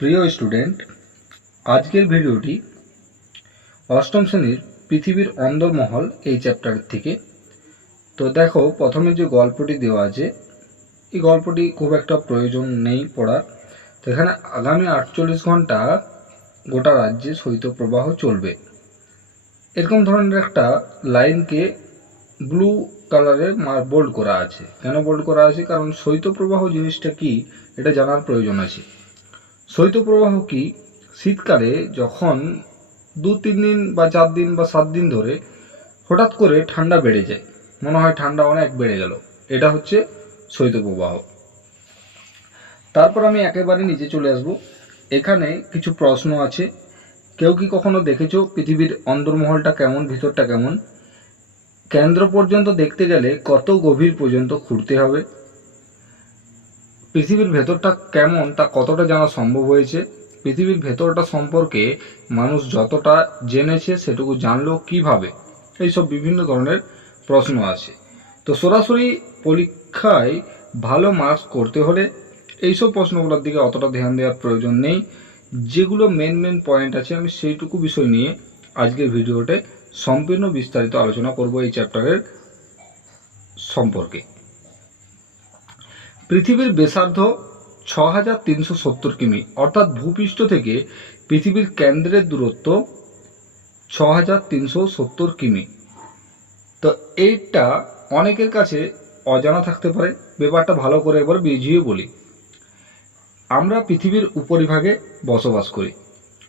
প্রিয় স্টুডেন্ট, আজকের ভিডিওটি অষ্টম শ্রেণির পৃথিবীর অন্দরমহল এই চ্যাপ্টারের থেকে। তো দেখো, প্রথমে যে গল্পটি দেওয়া আছে, এই গল্পটি খুব একটা প্রয়োজন নেই পড়ার। তো এখানে আগামী আটচল্লিশ ঘণ্টা গোটা রাজ্যে শৈত্যপ্রবাহ চলবে। এরকম ধরনের একটা লাইনকে ব্লু কালারে বোল্ড করা আছে। কেন বোল্ড করা আছে? কারণ শৈত্যপ্রবাহ জিনিসটা কি? এটা জানার প্রয়োজন আছে। শৈত্যপ্রবাহ কি? শীতকালে যখন দু, তিন দিন বা চার দিন বা সাত দিন ধরে হঠাৎ করে ঠান্ডা বেড়ে যায়, মনে হয় ঠান্ডা অনেক বেড়ে গেল, এটা হচ্ছে শৈত্যপ্রবাহ তারপর আমি একেবারে নিচে চলে আসব। এখানে কিছু প্রশ্ন আছে। কেউ কি কখনো দেখেছ পৃথিবীর অন্দরমহলটা কেমন, ভিতরটা কেমন? কেন্দ্র পর্যন্ত দেখতে গেলে কত গভীর পর্যন্ত খুঁড়তে হবে? পৃথিবীর ভেতরটা কেমন, তা কতটা জানা সম্ভব হয়েছে? পৃথিবীর ভেতরটা সম্পর্কে মানুষ যতটা জেনেছে সেটুকু জানলো কীভাবে? এইসব বিভিন্ন ধরনের প্রশ্ন আছে। তো সরাসরি পরীক্ষায় ভালো মার্কস করতে হলে এইসব প্রশ্নগুলোর দিকে অতটা ধ্যান দেওয়ার প্রয়োজন নেই। যেগুলো মেন মেন পয়েন্ট আছে, আমি সেইটুকু বিষয় নিয়ে আজকের ভিডিওতে সম্পূর্ণ বিস্তারিত আলোচনা করব এই চ্যাপ্টারের সম্পর্কে। পৃথিবীর ব্যাসার্ধ ছ হাজার তিনশো সত্তর কিমি, অর্থাৎ ভূপৃষ্ঠ থেকে পৃথিবীর কেন্দ্রের দূরত্ব ছ হাজার তিনশো সত্তর কিমি। তো এইটা অনেকের কাছে অজানা থাকতে পারে। ব্যাপারটা ভালো করে এবার বুঝিয়ে বলি। আমরা পৃথিবীর উপরিভাগে বসবাস করি।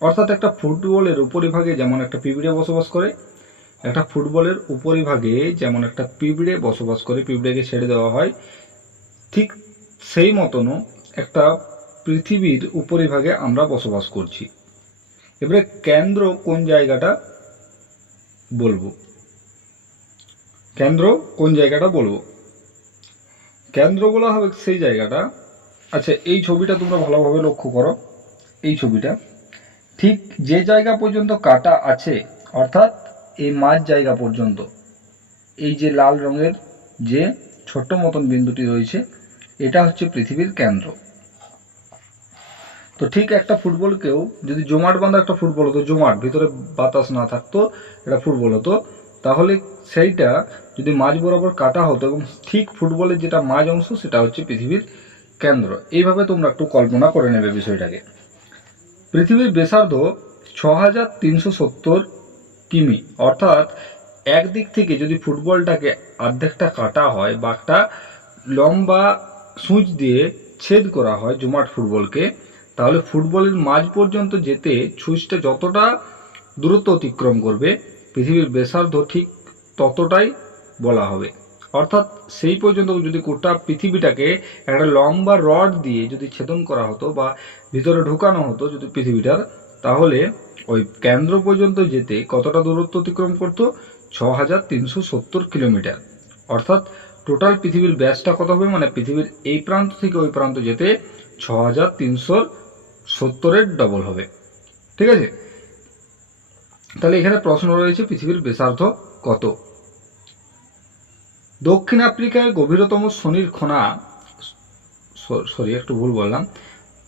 অর্থাৎ একটা ফুটবলের উপরিভাগে যেমন একটা পিঁপড়ে বসবাস করে, একটা ফুটবলের উপরিভাগে যেমন একটা পিঁপড়ে বসবাস করে, পিঁপড়েকে ছেড়ে দেওয়া হয়, ঠিক সেই মতনও একটা পৃথিবীর উপরিভাগে আমরা বসবাস করছি। এবারে কেন্দ্র কোন জায়গাটা বলব? কেন্দ্র কোন জায়গাটা বলব? কেন্দ্র বলা হবে সেই জায়গাটা। আচ্ছা এই ছবিটা তোমরা ভালোভাবে লক্ষ্য করো। এই ছবিটা। ঠিক যে জায়গা পর্যন্ত কাটা আছে, অর্থাৎ এই মাঝ জায়গা পর্যন্ত, এই যে লাল রঙের যে ছোট্ট মতন বিন্দুটি রয়েছে এটা হচ্ছে পৃথিবীর কেন্দ্র। তো ঠিক একটা ফুটবলকেও যদি জমাট বাঁধা একটা ফুটবল হতো, জমাট, ভিতরে বাতাস না থাকতো, এটা ফুটবল হতো, তাহলে সেইটা যদি মাঝ বরাবর কাটা হতো এবং ঠিক ফুটবলের যেটা মাঝ অংশ, সেটা হচ্ছে পৃথিবীর কেন্দ্র। এইভাবে তোমরা একটু কল্পনা করে নেবে বিষয়টাকে। পৃথিবীর ব্যাসার্ধ ছ হাজার তিনশো সত্তর কিমি। অর্থাৎ একদিক থেকে যদি ফুটবলটাকে অর্ধেকটা কাটা হয় বা একটা লম্বা সূচ দিয়ে ছেদ করা হয় জমাট ফুটবলকে, তাহলে ফুটবলের মাঝ পর্যন্ত যেতে সুইচটা যতটা দূরত্ব অতিক্রম করবে, পৃথিবীর ব্যাসার্ধ ঠিক ততটাই বলা হবে। অর্থাৎ সেই পর্যন্ত যদি গোটা পৃথিবীটাকে একটা লম্বা রড দিয়ে যদি ছেদন করা হতো বা ভিতরে ঢুকানো হতো যদি পৃথিবীটার, তাহলে ওই কেন্দ্র পর্যন্ত যেতে কতটা দূরত্ব অতিক্রম করতো? ছ হাজার তিনশো সত্তর কিলোমিটার। অর্থাৎ টোটাল পৃথিবীর ব্যাসটা কত হবে? মানে পৃথিবীর এই প্রান্ত থেকে ওই প্রান্ত যেতে ছ হাজার তিনশো সত্তরের ডবল হবে। ঠিক আছে? তাহলে এখানে প্রশ্ন রয়েছে পৃথিবীর ব্যাসার্ধ কত? দক্ষিণ আফ্রিকার গভীরতম শনির খনা সরি, একটু ভুল বললাম।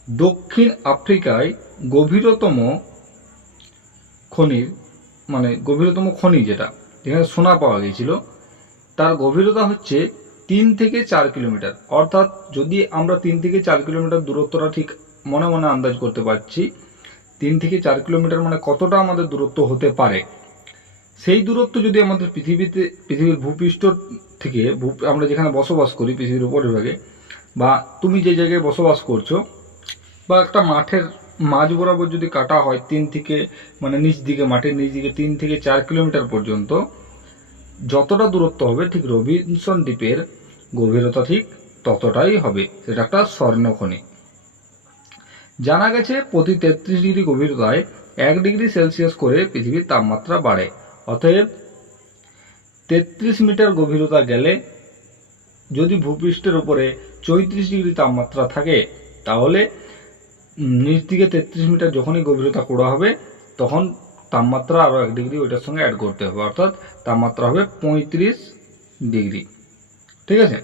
দক্ষিণ আফ্রিকায় গভীরতম খনির মানে গভীরতম খনি যেটা, যেখানে সোনা পাওয়া গিয়েছিল তার গভীরতা হচ্ছে তিন থেকে চার কিলোমিটার। অর্থাৎ যদি আমরা তিন থেকে চার কিলোমিটার দূরত্বটা ঠিক মনে মনে আন্দাজ করতে পারছি, তিন থেকে চার কিলোমিটার মানে কতটা আমাদের দূরত্ব হতে পারে? সেই দূরত্ব যদি আমাদের পৃথিবীতে, পৃথিবীর ভূপৃষ্ঠ থেকে, ভূ, আমরা যেখানে বসবাস করি, পৃথিবীর উপরিভাগে বা তুমি যে জায়গায় বসবাস করছ, বা একটা মাঠের মাঝ বরাবর যদি কাটা হয় তিন থেকে মানে নিচ দিকে মাঠের নিচ দিকে তিন থেকে চার কিলোমিটার পর্যন্ত যতটা দূরত্ব হবে, ঠিক রবিনসন দ্বীপের গভীরতা ঠিক ততটাই হবে। সেটা একটা স্বর্ণখনি। জানা গেছে, প্রতি তেত্রিশ ডিগ্রি গভীরতায় এক ডিগ্রি সেলসিয়াস করে পৃথিবীর তাপমাত্রা বাড়ে। অতএব, তেত্রিশ মিটার গভীরতা গেলে যদি ভূপৃষ্ঠের উপরে চৌত্রিশ ডিগ্রি তাপমাত্রা থাকে, তাহলে নিচ দিকে তেত্রিশ মিটার যখনই গভীরতা করা হবে, তখন তাপমাত্রা আরও এক ডিগ্রি, ওইটার সঙ্গে অ্যাড করতে হবে, অর্থাৎ তাপমাত্রা হবে পঁয়ত্রিশ ডিগ্রি। ঠিক আছে?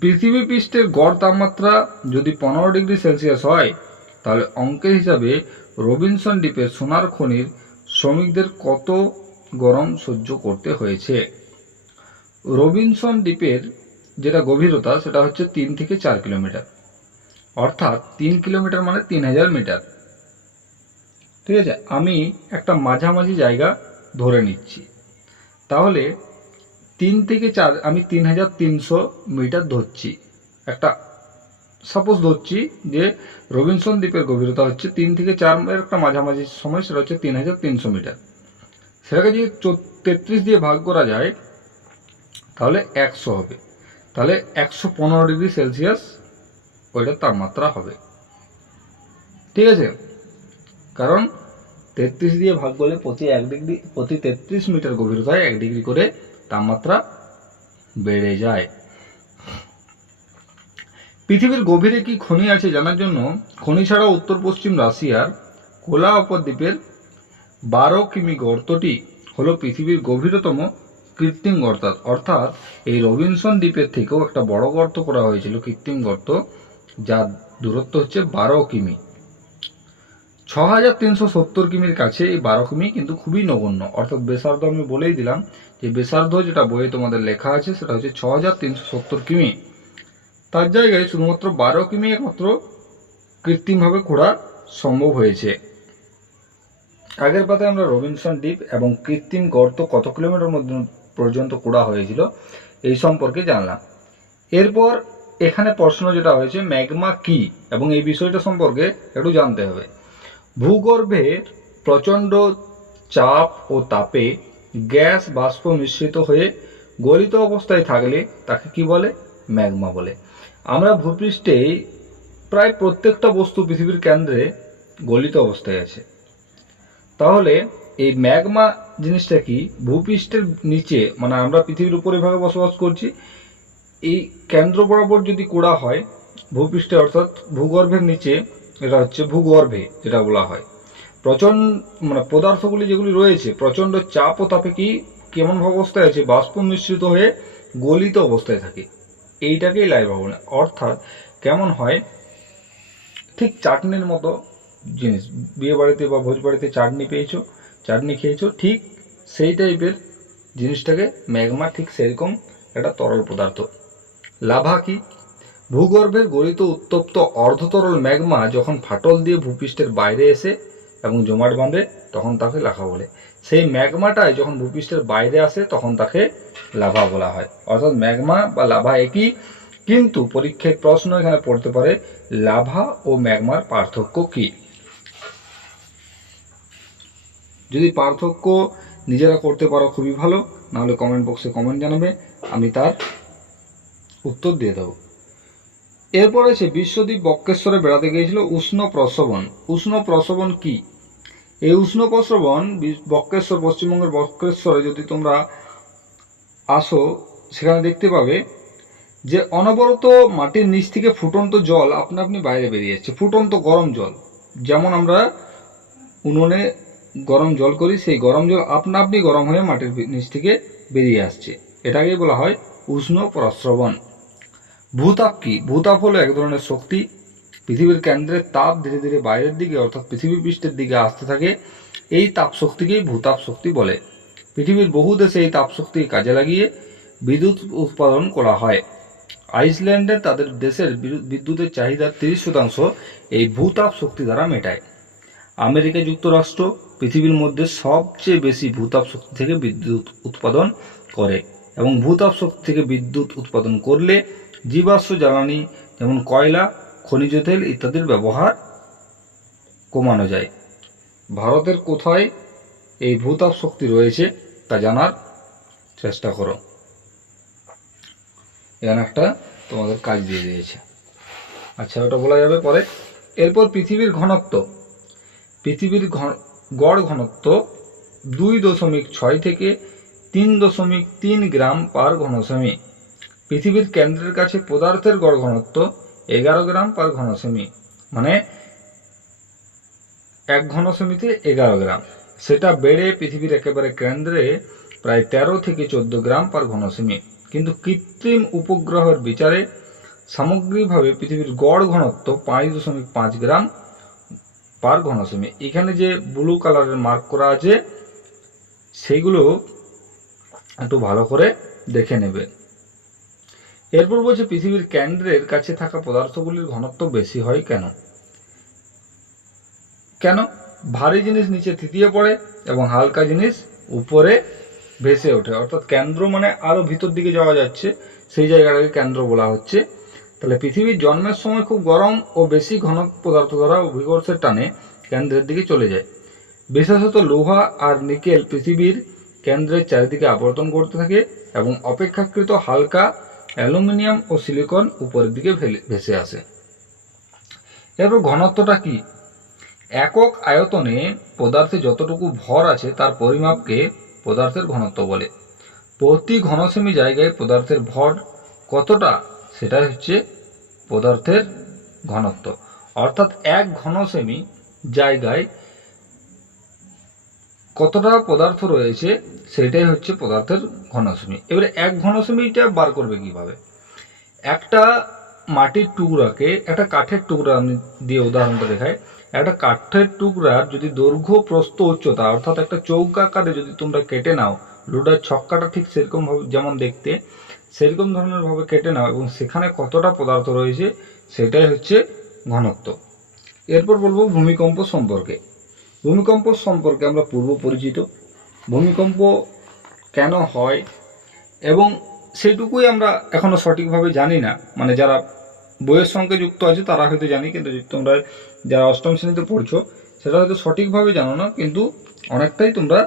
পৃথিবী পৃষ্ঠের গড় তাপমাত্রা যদি পনেরো ডিগ্রি সেলসিয়াস হয়, তাহলে অঙ্কের হিসাবে রবিনসন দ্বীপের সোনার খনির শ্রমিকদের কত গরম সহ্য করতে হয়েছে? রবিনসন দ্বীপের যেটা গভীরতা, সেটা হচ্ছে তিন থেকে চার কিলোমিটার। অর্থাৎ তিন কিলোমিটার মানে তিন হাজার মিটার। ঠিক আছে, আমি একটা মাঝামাঝি জায়গা ধরে নিচ্ছি। তাহলে তিন থেকে চার, আমি তিন হাজার তিনশো মিটার ধরছি। একটা সাপোজ ধরছি যে রবিনসন দ্বীপের গভীরতা হচ্ছে তিন থেকে চার একটা মাঝামাঝি সময়, সেটা হচ্ছে তিন হাজার তিনশো মিটার। সেটাকে যদি তেত্রিশ দিয়ে ভাগ করা যায়, তাহলে একশো হবে। তাহলে একশো পনেরো ডিগ্রি সেলসিয়াস ওইটার তাপমাত্রা হবে। ঠিক আছে? কারণ তেত্রিশ দিয়ে ভাগ করলে প্রতি এক ডিগ্রি, প্রতি তেত্রিশ মিটার গভীরতায় এক ডিগ্রি করে তাপমাত্রা বেড়ে যায়। পৃথিবীর গভীরে কি খনি আছে জানার জন্য খনি ছাড়াও উত্তর পশ্চিম রাশিয়ার কোলা উপদ্বীপের বারো কিমি গর্তটি হলো পৃথিবীর গভীরতম কৃত্রিম গর্ত। অর্থাৎ এই রবিনসন দ্বীপের থেকেও একটা বড় গর্ত করা হয়েছিল, কৃত্রিম গর্ত, যার দূরত্ব হচ্ছে বারো কিমি। ছ হাজার তিনশো সত্তর কিমির কাছে এই বারো কিমি কিন্তু খুবই নগণ্য। অর্থাৎ বেসার্ধ আমি বলেই দিলাম যে বেসার্ধ যেটা বইয়ে তোমাদের লেখা আছে, সেটা হচ্ছে ছ হাজার তিনশো সত্তর কিমি। তার জায়গায় শুধুমাত্র বারো কিমি একমাত্র কৃত্রিমভাবে খোঁড়া সম্ভব হয়েছে। আগের পাতায় আমরা রবিনসন দ্বীপ এবং কৃত্রিম গর্ত কত কিলোমিটার মধ্যে পর্যন্ত খোঁড়া হয়েছিল, এই সম্পর্কে জানলাম। এরপর এখানে প্রশ্ন যেটা হয়েছে, ম্যাগমা কি? এবং এই বিষয়টা সম্পর্কে একটু জানতে হবে। ভূগর্ভের প্রচণ্ড চাপ ও তাপে গ্যাস বাষ্প মিশ্রিত হয়ে গলিত অবস্থায় থাকলে তাকে কি বলে? ম্যাগমা বলে। আমরা ভূপৃষ্ঠে প্রায় প্রত্যেকটা বস্তু পৃথিবীর কেন্দ্রে গলিত অবস্থায় আছে। তাহলে এই ম্যাগমা জিনিসটা কি? ভূপৃষ্ঠের নিচে মানে আমরা পৃথিবীর উপরে ভাবে বসবাস করছি, এই কেন্দ্র বরাবর যদি কোড়া হয়, ভূপৃষ্ঠে অর্থাৎ ভূগর্ভের নিচে এটা হচ্ছে ভূগর্ভে যেটা বলা হয়। প্রচণ্ড মানে পদার্থগুলি যেগুলি রয়েছে, প্রচণ্ড চাপ ও তাপে কি কেমন অবস্থায় আছে? বাষ্প মিশ্রিত হয়ে গলিত অবস্থায় থাকে। এইটাকেই লাইভা বলে অর্থাৎ কেমন হয়? ঠিক চাটনির মতো জিনিস। বিয়ে বাড়িতে বা ভোজ বাড়িতে চাটনি পেয়েছ, চাটনি খেয়েছো, ঠিক সেই টাইপের জিনিসটাকে ম্যাগমা ঠিক সেরকম একটা তরল পদার্থ। লাভা কি? ভূগর্ভের গলিত উত্তপ্ত অর্ধতরল ম্যাগমা যখন ফাটল দিয়ে ভূপৃষ্ঠের বাইরে এসে এবং জমাট বাঁধে, তখন তাকে লাভা বলে। সেই ম্যাগমাটাই যখন ভূপৃষ্ঠের বাইরে আসে, তখন তাকে লাভা বলা হয়। অর্থাৎ ম্যাগমা বা লাভা একই, কিন্তু পরীক্ষায় প্রশ্ন এখানে পড়তে পারে, লাভা ও ম্যাগমার পার্থক্য কি? যদি পার্থক্য নিজেরা করতে পারো খুবই ভালো, নাহলে কমেন্ট বক্সে কমেন্ট জানাবে, আমি তার উত্তর দিয়ে দেবো। এরপরে সে বিশ্বদ্বীপ বক্রেশ্বরে বেড়াতে গিয়েছিল উষ্ণ প্রসবন। উষ্ণ প্রসবন কি? এই উষ্ণ প্রসবন বক্রেশ্বর, পশ্চিমবঙ্গের বক্রেশ্বরে যদি তোমরা আসো, সেখানে দেখতে পাবে যে অনবরত মাটির নিচ থেকে ফুটন্ত জল আপনা আপনি বাইরে বেরিয়ে যাচ্ছে ফুটন্ত গরম জল। যেমন আমরা উনুনে গরম জল করি, সেই গরম জল আপনা আপনি গরম হয়ে মাটির নিচ থেকে বেরিয়ে আসছে। এটাকেই বলা হয় উষ্ণ প্রস্রবণ। ভূতাপ কি? ভূতাপ হলো এক ধরনের শক্তি। পৃথিবীর কেন্দ্রের তাপ ধীরে ধীরে বাইরের দিকে, অর্থাৎ পৃথিবী পৃষ্ঠের দিকে আসতে থাকে। এই তাপ শক্তিকেই ভূতাপ শক্তি বলে। পৃথিবীর বহু দেশে এই তাপ শক্তি কাজে লাগিয়ে বিদ্যুৎ উৎপাদন করা হয়। আইসল্যান্ডে তাদের দেশের বিদ্যুতের চাহিদার তিরিশ শতাংশ এই ভূতাপ শক্তি দ্বারা মেটায়। আমেরিকা যুক্তরাষ্ট্র পৃথিবীর মধ্যে সবচেয়ে বেশি ভূতাপ শক্তি থেকে বিদ্যুৎ উৎপাদন করে এবং ভূতাপ শক্তি থেকে বিদ্যুৎ উৎপাদন করলে জীবাশ্ম জ্বালানি, যেমন কয়লা, খনিজ তেল ইত্যাদির ব্যবহার কমানো যায়। ভারতের কোথায় এই ভূতাপ শক্তি রয়েছে তা জানার চেষ্টা করো। এখানে একটা তোমাদের কাজ দিয়ে দিয়েছে। আচ্ছা ওটা বলা যাবে পরে। এরপর পৃথিবীর ঘনত্ব। পৃথিবীর গড় ঘনত্ব দুই দশমিক ছয় থেকে তিন দশমিক তিন গ্রাম পার ঘনসেমি পৃথিবীর কেন্দ্রের কাছে পদার্থের গড় ঘনত্ব এগারো গ্রাম পার ঘনসেমি মানে এক ঘনসেমিতে এগারো গ্রাম। সেটা বেড়ে পৃথিবীর একেবারে কেন্দ্রে প্রায় তেরো থেকে চোদ্দ গ্রাম পার ঘনসেমি। কিন্তু কৃত্রিম উপগ্রহের বিচারে সামগ্রিকভাবে পৃথিবীর গড় ঘনত্ব পাঁচ দশমিক পাঁচ গ্রাম পার ঘনসেমি। এখানে যে ব্লু কালারের মার্ক করা আছে সেইগুলো একটু ভালো করে দেখে নেবে। এরপর বলছে, পৃথিবীর কেন্দ্রের কাছে থাকা পদার্থগুলির ঘনত্ব বেশি হয় কেন? কেন? ভারী জিনিস নিচে থিতিয়ে পড়ে এবং হালকা জিনিস উপরে ভেসে ওঠে। অর্থাৎ কেন্দ্র মানে আরও ভিতর দিকে যাওয়া যাচ্ছে, সেই জায়গাটাকে কেন্দ্র বলা হচ্ছে। তাহলে পৃথিবীর জন্মের সময় খুব গরম ও বেশি ঘন পদার্থ দ্বারা অভিকর্ষের টানে কেন্দ্রের দিকে চলে যায়। বিশেষত লোহা আর নিকেল পৃথিবীর কেন্দ্রের চারিদিকে আবর্তন করতে থাকে এবং অপেক্ষাকৃত হালকা অ্যালুমিনিয়াম ও সিলিকন উপরের দিকে ভেসে আসে। এরপর ঘনত্বটা কি? একক আয়তনে পদার্থে যতটুকু ভর আছে, তার পরিমাপকে পদার্থের ঘনত্ব বলে। প্রতি ঘনসেমি জায়গায় পদার্থের ভর কতটা? সেটা হচ্ছে পদার্থের ঘনত্ব। অর্থাৎ এক ঘনসেমি জায়গায় কতটা পদার্থ রয়েছে, সেটাই হচ্ছে পদার্থের ঘনসেমি এবারে এক ঘনসেমিটা বার করবে কীভাবে? একটা মাটির টুকরাকে, একটা কাঠের টুকরা আমি দিয়ে উদাহরণটা দেখাই। একটা কাঠের টুকরার যদি দৈর্ঘ্য প্রস্থ উচ্চতা, অর্থাৎ একটা চৌকাকারে যদি তোমরা কেটে নাও, লুডার ছক্কাটা ঠিক সেরকম ভাবে যেমন দেখতে, সেরকম ধরনের ভাবে কেটে নাও এবং সেখানে কতটা পদার্থ রয়েছে, সেটাই হচ্ছে ঘনত্ব। এরপর বলব ভূমিকম্প সম্পর্কে। ভূমিকম্প সম্পর্কে আমরা পূর্ব পরিচিত। ভূমিকম্প কেন হয় এবং সেটুকুই আমরা এখনও সঠিকভাবে জানি না। মানে যারা বইয়ের সঙ্গে যুক্ত আছে তারা হয়তো জানি, কিন্তু তোমরা যারা অষ্টম শ্রেণীতে পড়ছো, সেটা হয়তো সঠিকভাবে জানো না, কিন্তু অনেকটাই তোমরা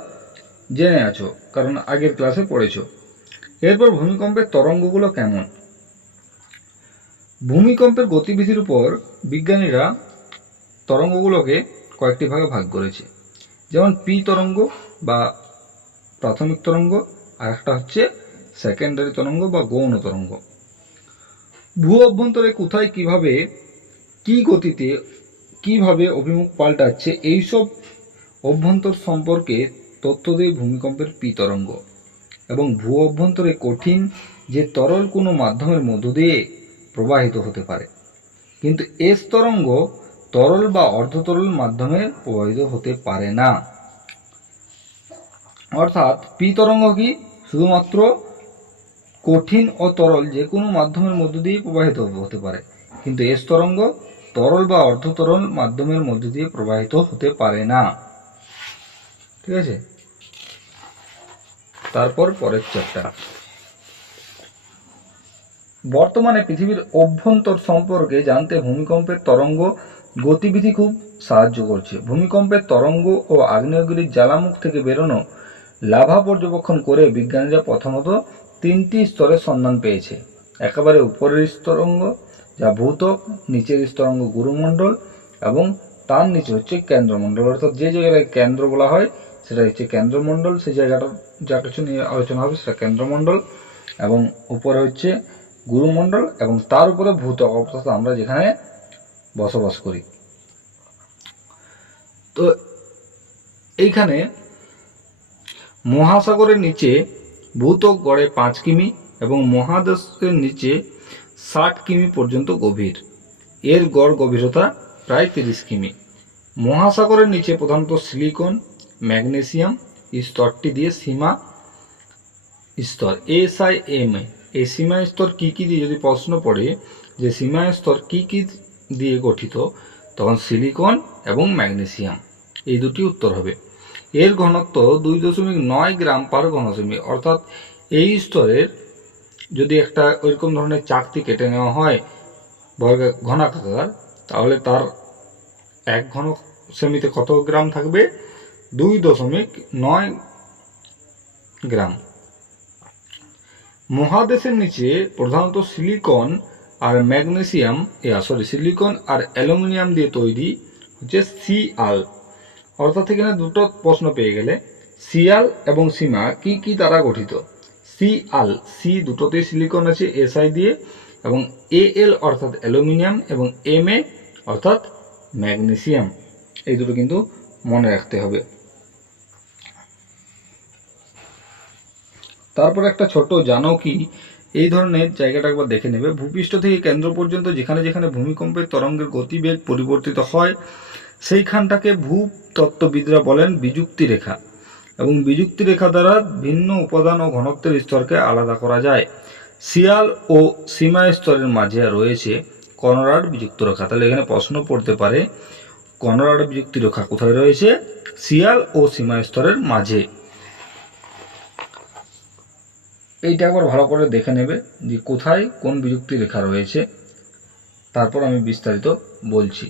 জেনে আছো, কারণ আগের ক্লাসে পড়েছো। এরপর ভূমিকম্পের তরঙ্গগুলো কেমন? ভূমিকম্পের গতিবিধির উপর বিজ্ঞানীরা তরঙ্গগুলোকে কয়েকটি ভাগে ভাগ করেছে। যেমন পি তরঙ্গ বা প্রাথমিক তরঙ্গ, আর একটা হচ্ছে সেকেন্ডারি তরঙ্গ বা গৌণ তরঙ্গ। ভূ অভ্যন্তরে কোথায় কীভাবে, কি গতিতে, কীভাবে অভিমুখ পাল্টাচ্ছে, এইসব অভ্যন্তর সম্পর্কে তথ্য দেয় ভূমিকম্পের পি তরঙ্গ এবং ভূ অভ্যন্তরে কঠিন যে তরল কোনো মাধ্যমের মধ্য দিয়ে প্রবাহিত হতে পারে। কিন্তু এস তরঙ্গ তরল বা অর্ধতরল মাধ্যমে প্রবাহিত হতে পারে না। অর্থাৎ পি তরঙ্গ কি? শুধুমাত্র কঠিন ও তরল যে কোনো মাধ্যমের মধ্য দিয়ে প্রবাহিত হতে পারে। কিন্তু এস তরঙ্গ তরল বা অর্ধতরল মাধ্যমের মধ্য দিয়ে প্রবাহিত হতে পারে না। ঠিক আছে? তারপর পরের চ্যাপ্টার বর্তমানে পৃথিবীর অভ্যন্তর সম্পর্কে জানতে ভূমিকম্পের তরঙ্গ গতিবিধি খুব সাহায্য করছে। ভূমিকম্পের তরঙ্গ ও আগ্নেয়গিরির জ্বালামুখ থেকে বেরোনো লাভা পর্যবেক্ষণ করে বিজ্ঞানীরা প্রথমত তিনটি স্তরের সন্ধান পেয়েছে। একেবারে উপরের স্তরঙ্গ, যা ভূতক নিচের স্তরঙ্গ গুরুমণ্ডল এবং তার নিচে হচ্ছে কেন্দ্রমণ্ডল। অর্থাৎ যে জায়গায় কেন্দ্র বলা হয়, সেটা হচ্ছে কেন্দ্রমণ্ডল। সেই জায়গাটা, যা কিছু নিয়ে আলোচনা হবে, সেটা কেন্দ্রমণ্ডল এবং উপরে হচ্ছে গুরুমণ্ডল এবং তার উপরে ভূতক অর্থাৎ আমরা যেখানে বসবাস করি। তো এইখানে মহাসাগরের নিচে ভূতক গড়ে পাঁচ কিমি এবং মহাদেশের নিচে ষাট কিমি পর্যন্ত গভীর। এর গড় গভীরতা প্রায় তিরিশ কিমি। মহাসাগরের নিচে প্রধানত সিলিকন, ম্যাগনেসিয়াম স্তরটি দিয়ে সীমা স্তর এস আই এম এই সীমা স্তর কী কী দিয়ে যদি প্রশ্ন পড়ে যে সীমা স্তর কী কী দিয়ে গঠিত, তখন সিলিকন এবং ম্যাগনেসিয়াম। এই দুটি উত্তর হবে। এর ঘনত্ব দুই দশমিক নয় গ্রাম পার ঘনসেমি অর্থাৎ এই স্তরের যদি একটা ওইরকম ধরনের চাকতি কেটে নেওয়া হয় বর্গা- ঘনাকার তাহলে তার এক ঘন সেমিতে কত গ্রাম থাকবে? দুই দশমিক নয় গ্রাম। মহাদেশের নিচে প্রধানত সিলিকন আর ম্যাগনেসিয়াম সরি সিলিকন আর অ্যালুমিনিয়াম দিয়ে তৈরি হচ্ছে সিআল অর্থাৎ এখানে দুটো প্রশ্ন পেয়ে গেলে সিয়াল এবং সীমা কি কি দ্বারা গঠিত? সিআল সি দুটোতেই সিলিকন আছে এসআই দিয়ে এবং এ এল অর্থাৎ অ্যালুমিনিয়াম এবং এম এ অর্থাৎ ম্যাগনেসিয়াম। এই দুটো কিন্তু মনে রাখতে হবে। তারপর একটা ছোট জানো কি এই ধরনের জায়গাটা একবার দেখে নেবে। ভূপৃষ্ঠ থেকে কেন্দ্র পর্যন্ত যেখানে যেখানে ভূমিকম্পের তরঙ্গের গতিবেগ পরিবর্তিত হয়, সেইখানটাকে ভূতত্ত্ববিদরা বলেন বিযুক্তি রেখা এবং বিযুক্তি রেখা দ্বারা ভিন্ন উপাদান ও ঘনত্বের স্তরকে আলাদা করা যায়। শিয়াল ও সীমা স্তরের মাঝে রয়েছে কনরাড বিযুক্ত রেখা তাহলে এখানে প্রশ্ন পড়তে পারে, কনরাড বিযুক্তি রেখা কোথায় রয়েছে? শিয়াল ও সীমা স্তরের মাঝে। এইটা একবার ভালো করে দেখে নেবে যে কোথায় কোন বিযুক্তি রেখা রয়েছে। তারপর আমি বিস্তারিত বলছি।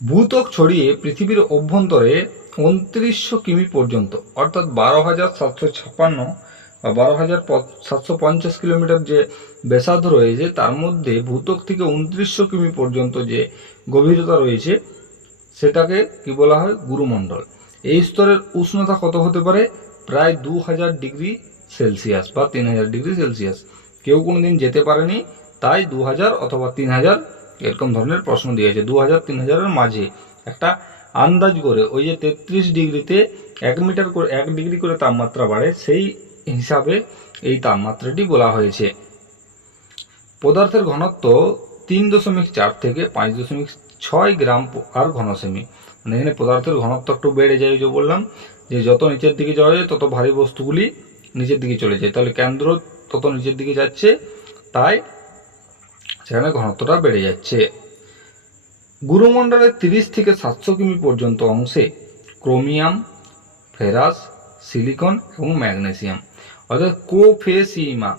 ভূত্বক ছড়িয়ে পৃথিবীর অভ্যন্তরে উনত্রিশশো কিমি পর্যন্ত, অর্থাৎ বারো হাজার সাতশো ছাপ্পান্ন বা বারো হাজার সাতশো পঞ্চাশ কিলোমিটার যে ব্যাসার্ধ রয়েছে, তার মধ্যে ভূত্বক থেকে উনত্রিশশো কিমি পর্যন্ত যে গভীরতা রয়েছে, সেটাকে কি বলা হয়? গুরুমণ্ডল। এই স্তরের উষ্ণতা কত হতে পারে? প্রায় দু হাজার ডিগ্রি সেলসিয়াস বা তিন হাজার ডিগ্রি সেলসিয়াস। কেউ কোনোদিন যেতে পারেনি, তাই দু হাজার অথবা তিন হাজার এরকম ধরনের প্রশ্ন দিয়েছে। দু হাজার, তিন হাজারের মাঝে একটা আন্দাজ করে ওই যে তেত্রিশ ডিগ্রিতে এক মিটার করে, এক ডিগ্রি করে তাপমাত্রা বাড়ে, সেই হিসাবে এই তাপমাত্রাটি বলা হয়েছে। পদার্থের ঘনত্ব তিন দশমিক চার থেকে পাঁচ দশমিক ছয় গ্রাম আর ঘনসেমি। মানে এখানে পদার্থের ঘনত্ব একটু বেড়ে যায় যে বললাম, যে যত নিচের দিকে যাওয়া যায়, তত ভারী বস্তুগুলি নিচের দিকে চলে যায়। তাহলে কেন্দ্র তত নিচের দিকে যাচ্ছে, তাই সেখানে ঘনত্বটা বেড়ে যাচ্ছে। গুরুমণ্ডলের তিরিশ থেকে সাতশো কিমি পর্যন্ত অংশে ক্রোমিয়াম, ফেরাস, সিলিকন এবং ম্যাগনেসিয়াম। অর্থাৎ কোফেসিমা,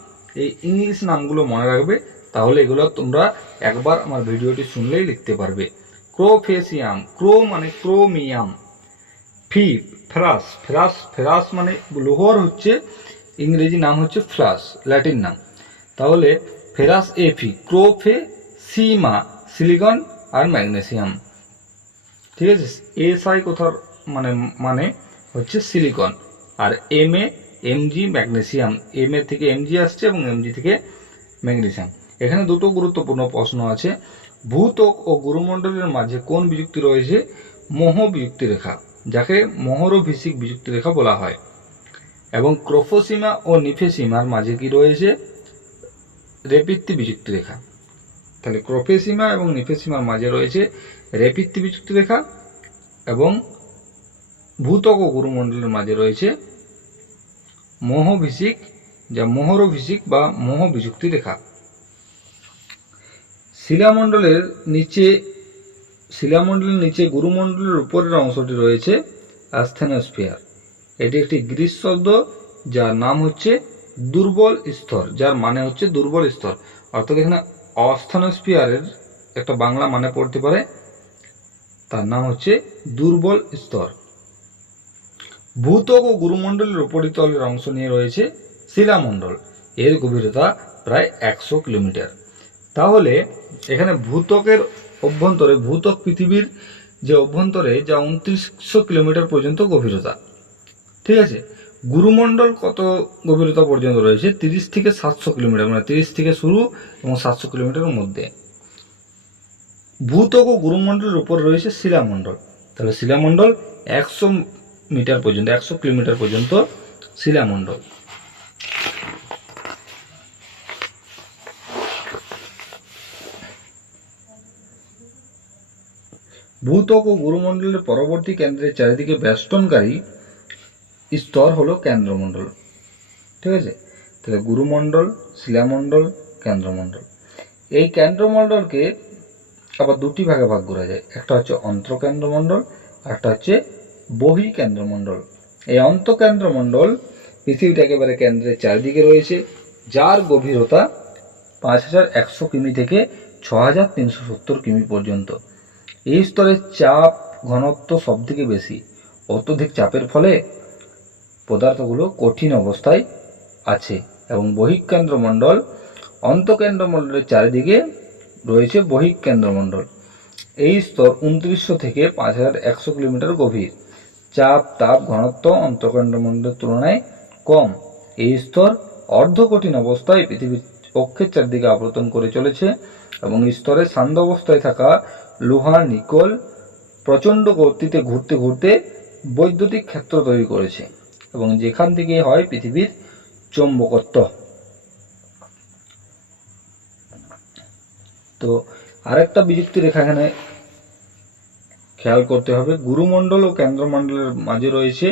এই ইংলিশ নামগুলো মনে রাখবে তাহলে এগুলো তোমরা একবার আমার ভিডিওটি শুনলেই লিখতে পারবে। ক্রোফেসিয়াম, ক্রো মানে ক্রোমিয়াম। ফি ফেরাস ফেরাস ফেরাস মানে লোহর হচ্ছে, ইংরেজি নাম হচ্ছে ফ্লাস ল্যাটিন নাম। তাহলে ফেরাস এফি ক্রোফে সিমা সিলিকন আর ম্যাগনেসিয়াম। ঠিক আছে? এস আই কোথার মানে মানে হচ্ছে silicon. R M A MG magnesium. M A থেকে এমজি আসছে এবং এমজি থেকে ম্যাগনেসিয়াম। এখানে দুটো গুরুত্বপূর্ণ প্রশ্ন আছে। ভূত্বক ও গুরুমণ্ডলের মাঝে কোন বিযুক্তি রয়েছে? মোহ বিযুক্তি রেখা, যাকে মোহরভিষিক বিযুক্তি রেখা বলা হয়। এবং ক্রোফোসীমা ও নিফেসীমার মাঝে কি রয়েছে? রেপিত্তি বিযুক্তি রেখা। তাহলে ক্রোফেসীমা এবং নিফেসীমার মাঝে রয়েছে রেপিত্তি বিযুক্তি রেখা এবং ভূতক ও গুরুমণ্ডলের মাঝে রয়েছে মোহভিষিক, যা মোহরভিষিক বা মোহ বিযুক্তি রেখা। শিলামণ্ডলের নিচে শিলামণ্ডলের নিচে গুরুমণ্ডলের উপরের অংশটি রয়েছে অ্যাস্থেনোস্ফিয়ার। এটি একটি গ্রিস শব্দ যার নাম হচ্ছে দুর্বল স্তর, যার মানে হচ্ছে দুর্বল স্তর। অর্থাৎ এখানে অস্থনোস্ফিয়ারের একটা বাংলা মানে পড়তে পারে, তার নাম হচ্ছে দুর্বল স্তর। ভূতক ও গুরুমণ্ডলের উপরিতলের অংশ নিয়ে রয়েছে শিলামণ্ডল। এর গভীরতা প্রায় একশো কিলোমিটার। তাহলে এখানে ভূতকের অভ্যন্তরে ভূতক পৃথিবীর যে অভ্যন্তরে, যা উনত্রিশশো কিলোমিটার পর্যন্ত গভীরতা। ঠিক আছে? গুরুমণ্ডল কত গভীরতা পর্যন্ত রয়েছে? তিরিশ থেকে সাতশো কিলোমিটার মানে তিরিশ থেকে শুরু এবং সাতশো কিলোমিটারের মধ্যে। ভূতক ও গুরুমণ্ডলের উপর রয়েছে শিলামণ্ডল। তাহলে শিলামণ্ডল একশো মিটার পর্যন্ত, একশো কিলোমিটার পর্যন্ত শিলামণ্ডল। ভূত্বক ও গুরুমণ্ডলের পরবর্তী কেন্দ্রের চারিদিকে বেষ্টনকারী স্তর হলো কেন্দ্রমণ্ডল। ঠিক আছে? তাহলে গুরুমণ্ডল, শিলামণ্ডল, কেন্দ্রমণ্ডল। এই কেন্দ্রমণ্ডলকে আবার দুটি ভাগে ভাগ করা যায়। একটা হচ্ছে অন্তঃকেন্দ্রমণ্ডল একটা হচ্ছে বহি কেন্দ্রমণ্ডল এই অন্তঃকেন্দ্রমণ্ডল পৃথিবীটা একেবারে কেন্দ্রের চারিদিকে রয়েছে, যার গভীরতা পাঁচ হাজার একশো কিমি থেকে ছ হাজার তিনশো সত্তর কিমি পর্যন্ত। এই স্তরের চাপ ঘনত্ব সব থেকে বেশি। অত্যধিক চাপের ফলে পদার্থগুলো কঠিন অবস্থায় আছে এবং বহিঃকেন্দ্রমণ্ডল, অন্তঃকেন্দ্রমণ্ডলের চারিদিকে রয়েছে বহিঃকেন্দ্রমণ্ডল। এই স্তর উনত্রিশশো থেকে পাঁচ হাজার একশো কিলোমিটার গভীর। চাপ, তাপ, ঘনত্ব অন্তঃকেন্দ্রমণ্ডলের তুলনায় কম। এই স্তর অর্ধকঠিন অবস্থায় পৃথিবীর অক্ষের চারদিকে আবর্তন করে চলেছে এবং স্তরে শান্ত অবস্থায় থাকা লোহা, নিকল প্রচণ্ড গতিতে ঘুরতে ঘুরতে বৈদ্যুতিক ক্ষেত্র তৈরি করেছে এবং যেখান থেকে হয় পৃথিবীর চৌম্বকত্ব। তো আরেকটা বিযুক্তি রেখা এখানে খেয়াল করতে হবে। গুরুমণ্ডল ও কেন্দ্রমণ্ডলের মাঝে রয়েছে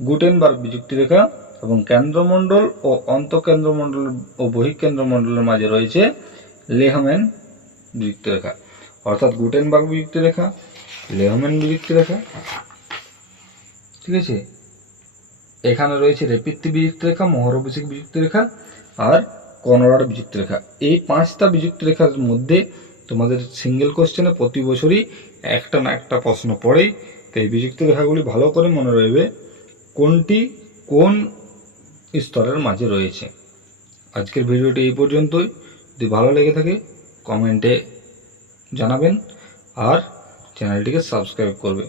গুটেনবার্গ বিযুক্তি রেখা এবং কেন্দ্রমণ্ডল ও অন্তঃকেন্দ্রমণ্ডল ও বহিঃকেন্দ্রমণ্ডলের মাঝে রয়েছে লেহম্যান বিযুক্তি রেখা অর্থাৎ গুটেনবার্গ বিযুক্তি রেখা লেহম্যান বিযুক্তি রেখা, ঠিক আছে? এখানে রয়েছে রেপিত্তি বিযুক্তি রেখা মহরবিষিক বিযুক্তি রেখা আর কনরাড বিযুক্তি রেখা। এই পাঁচটা বিযুক্তি রেখার মধ্যে তোমাদের সিঙ্গেল কোশ্চেনে প্রতি বছরই একটা না একটা প্রশ্ন পড়েই তো এই বিযুক্তি রেখাগুলি ভালো করে মনে রইবে কোনটি কোন স্তরের মাঝে রয়েছে। আজকের ভিডিওটি এই পর্যন্তই। যদি ভালো লেগে থাকে কমেন্টে জানাবেন আর চ্যানেলটিকে সাবস্ক্রাইব করবে।